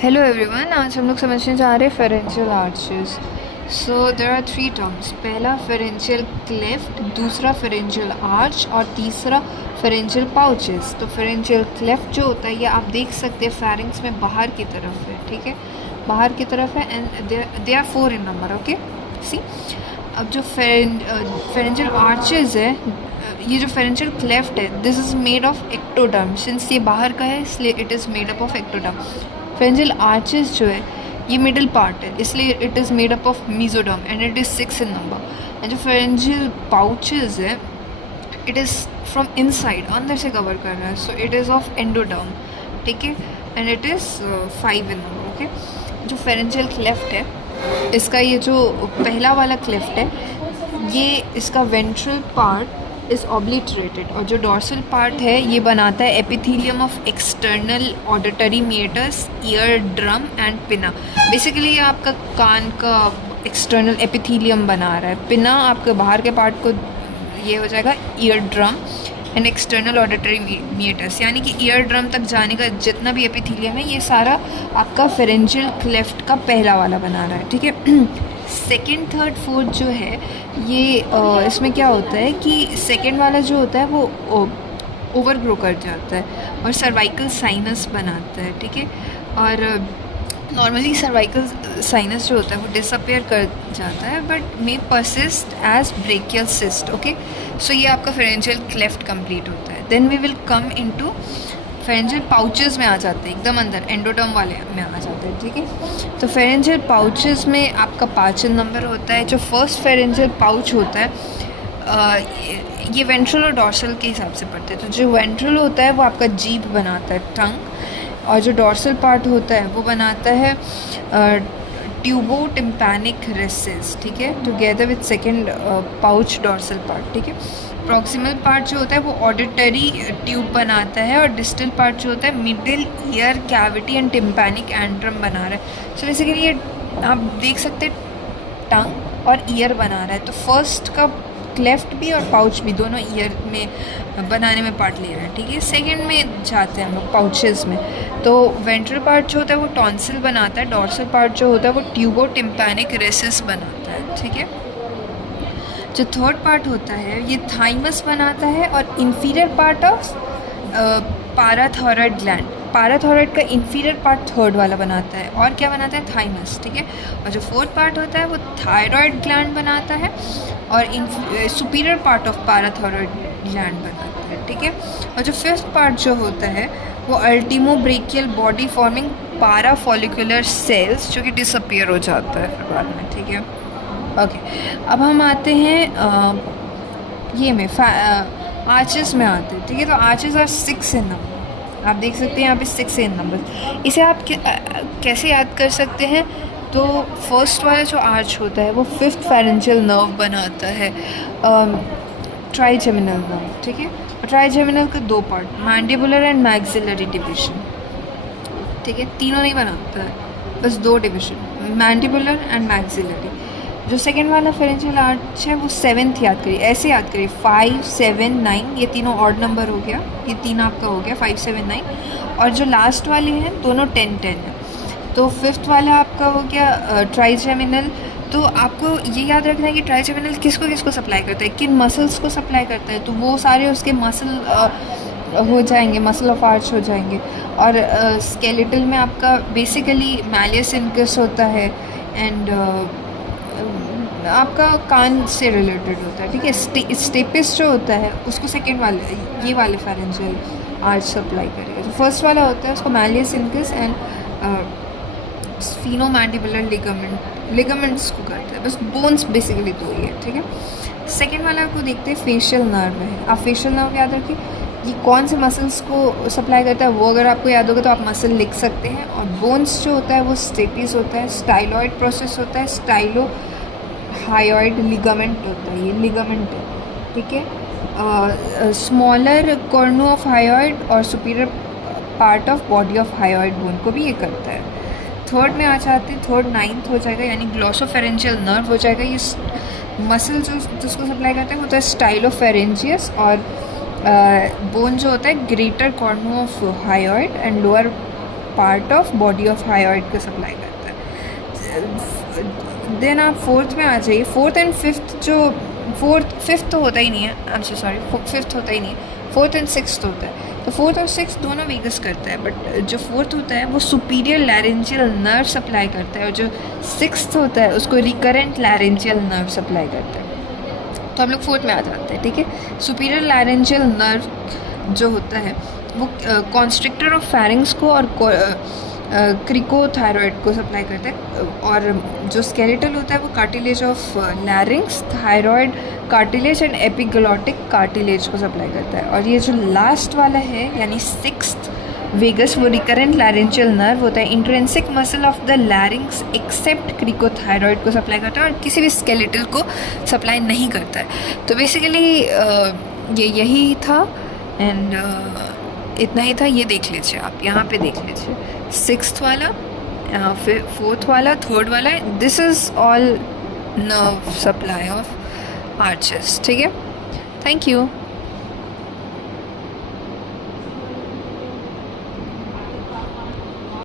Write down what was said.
Hello everyone, आज हम लोग समझने जा रहे हैं pharyngeal arches. So there are three terms. पहला फेरेंशियल क्लेफ्ट, दूसरा फेरेंशियल आर्च और तीसरा फेरेंशियल पाउचेस। तो फेरेंशियल क्लेफ्ट जो होता है ये आप देख सकते हैं फेरिंग्स में बाहर की तरफ है, ठीक है, बाहर की तरफ है and they are 4 in number. Okay, see अब जो फेरेंशियल आर्चेस है, ये जो फेरेंशियल क्लेफ्ट है, this is made of ectoderm. Since ये बाहर का है इसलिए it is made up of ectoderm. Pharyngeal arches जो है ये मिडिल पार्ट है, इसलिए it is made up of mesoderm and it is 6 in number. And जो फेरेंशियल पाउचेस है इट इज़ फ्रॉम इनसाइड, अंदर से कवर कर रहा है, so it is of endoderm, ठीक है, and it is 5 in number. Okay, जो फेरेंशियल क्लेफ्ट है इसका ये जो पहला वाला क्लेफ्ट है ये इसका वेंट्रल पार्ट इज़ ऑब्लिटरेटेड और जो डॉर्सल पार्ट है ये बनाता है epithelium of external auditory matters, ear drum and पिना। बेसिकली ये आपका कान का एक्सटर्नल एपिथेलियम बना रहा है। पिना आपके बाहर के पार्ट को ये हो जाएगा ear drum and external auditory matters, यानी कि ईयर ड्रम तक जाने का जितना भी एपिथेलियम है ये सारा आपका फेरेंशियल क्लेफ्ट का पहला वाला बना रहा है, ठीक है। सेकेंड, थर्ड, फोर्थ जो है ये इसमें क्या होता है कि सेकेंड वाला जो होता है वो ओवर ग्रो कर जाता है और सर्वाइकल साइनस बनाता है, ठीक है। और नॉर्मली सर्वाइकल साइनस जो होता है वो डिसअपेयर कर जाता है but may persist as branchial cyst. Okay, so ये आपका फेरेंशियल क्लेफ्ट कंप्लीट होता है। Then we will come into pharyngeal pouches में आ जाते हैं, एकदम अंदर एंडोडर्म वाले में आ जाते हैं, ठीक है। तो फेरेंशियल पाउचेस में आपका 5 नंबर होता है। जो फर्स्ट फेरेंशियल पाउच होता है ये वेंट्रल और डॉर्सल के हिसाब से पढ़ते हैं। तो जो वेंट्रल होता है वो आपका जीभ बनाता है, टंग, और जो डॉर्सल पार्ट होता है वो बनाता है ट्यूबो टिम्पैनिक रेसेस, ठीक है, together with second pouch dorsal part, ठीक है। प्रॉक्सिमल पार्ट जो होता है वो ऑडिटरी ट्यूब बनाता है और डिस्टल पार्ट जो होता है middle ear cavity and tympanic एंड्रम बना रहा है। सो बेसिकली ये आप देख सकते हैं टंग और ईयर बना रहा है। तो फर्स्ट का क्लेफ्ट भी और पाउच भी दोनों ईयर में बनाने में पार्ट ले रहा है, ठीक है। सेकेंड में जाते हैं हम लोग पाउचेस में। तो वेंट्रल पार्ट जो होता है वो टॉन्सिल बनाता है, डॉर्सल पार्ट जो होता है वो ट्यूबो टिम्पैनिक रेसिस बनाता है, ठीक है। जो थर्ड पार्ट होता है ये थाइमस बनाता है और इंफीरियर पार्ट ऑफ पाराथायरॉयड ग्लैंड। पाराथायरॉयड का इंफीरियर पार्ट थर्ड वाला बनाता है और क्या बनाता है, थाइमस, ठीक है। और जो फोर्थ पार्ट होता है वो थायरॉयड ग्लैंड बनाता है और सुपीरियर पार्ट ऑफ पाराथायरॉयड ग्लैंड बनाता है, ठीक है। और जो फिफ्थ पार्ट जो होता है वो अल्टीमो ब्रेकियल बॉडी फॉर्मिंग पाराफॉलिकुलर सेल्स जो कि डिसअपियर हो जाता है फिर बाद में, ठीक है। ओके, अब हम आते हैं ये में आर्चेस में आते हैं, ठीक है। तो आर्चेस आर 6 इन नंबर, आप देख सकते हैं यहाँ पे 6 इन नंबर। इसे आप कैसे याद कर सकते हैं, तो फर्स्ट वाला जो आर्च होता है वो फिफ्थ फेरेंशियल नर्व बनाता है, ट्राइजेमिनल नर्व, ठीक है। और ट्राइजेमिनल के दो part, mandibular and maxillary division, ठीक है, तीनों नहीं बनाता है, बस दो डिविजन, मैंडिबुलर एंड मैक्सिलरी। जो सेकेंड वाला फेरेंशियल आर्च है वो 7th याद करिए, ऐसे याद करिए 5, 7, 9, ये तीनों ऑड नंबर हो गया, ये तीन आपका हो गया 5, 7, 9, और जो लास्ट वाले हैं दोनों 10, 10 है। तो फिफ्थ वाला आपका हो गया ट्राइजेमिनल। तो आपको ये याद रखना है कि ट्राइजेमिनल किसको किसको सप्लाई करता है, किन मसल्स को सप्लाई करता है, तो वो सारे उसके मसल हो जाएंगे, मसल ऑफ आर्च हो जाएंगे। और स्केलेटल में आपका बेसिकली मैलियस इनकस होता है एंड आपका कान से रिलेटेड होता है, ठीक है। स्टेपिस जो होता है उसको सेकेंड वाले ये वाले फेरेंशियल आर्च सप्लाई करेगा। जो फर्स्ट वाला होता है उसको मैलियस इनकस एंड स्फीनोमैंडिबुलर लिगामेंट्स को करता है, बस बोन्स बेसिकली दो ही है, ठीक है। सेकेंड वाला को देखते हैं फेशियल नर्व है। आप फेशियल नर्व याद रखिए, ये कौन से मसल्स को सप्लाई करता है वो अगर आपको याद होगा तो आप मसल लिख सकते हैं। और बोन्स जो होता है वो स्टेपिस होता है, स्टाइलॉइड प्रोसेस होता है, स्टाइलो हायोइड लिगामेंट होता है, ये लिगामेंट है, ठीक है। स्मॉलर कॉर्नो ऑफ हायोइड और superior part of body of hyoid bone को भी ये करता है। थर्ड में आ जाते हैं, थर्ड 9th हो जाएगा, यानी ग्लोसोफेरेंशियल नर्व हो जाएगा। ये मसल जो जिसको सप्लाई करता है वो होता है स्टाइलोफेरेंजियस, और बोन जो होता है greater Karna of hyoid and lower part of body of thyroid को सप्लाई करता है। देन आप फोर्थ में आ जाइए। फोर्थ एंड फिफ्थ जो फिफ्थ तो होता ही नहीं है, I am so sorry, fifth होता ही नहीं है, फोर्थ एंड सिक्स्थ होता है। तो फोर्थ और सिक्स दोनों वेगस करता है, बट जो फोर्थ होता है वो सुपीरियर लैरेंजियल नर्व सप्लाई करता है, और जो सिक्स्थ होता है उसको रिकरेंट लैरेंजियल नर्व सप्लाई करता है। तो हम लोग फोर्थ में आ जाते हैं, ठीक है। सुपीरियर लैरेंजियल नर्व जो होता है वो कॉन्स्ट्रिक्टर ऑफ फेरिंग्स को और क्रिकोथायरॉइड को सप्लाई करता है, और जो स्केलेटल होता है वो cartilage of larynx, thyroid cartilage and epiglottic cartilage को सप्लाई करता है। और ये जो लास्ट वाला है यानी सिक्स्थ वेगस, वो रिकरेंट लैरेंजियल नर्व होता है, intrinsic muscle of the larynx except cricothyroid को सप्लाई करता है और किसी भी स्केलेटल को सप्लाई नहीं करता है। तो बेसिकली ये यही था, एंड इतना ही था। ये देख लीजिए आप, यहाँ पे देख लीजिए, सिक्स्थ वाला, फिर फोर्थ वाला, थर्ड वाला, this is all nerve supply of arches, ठीक है। Thank you.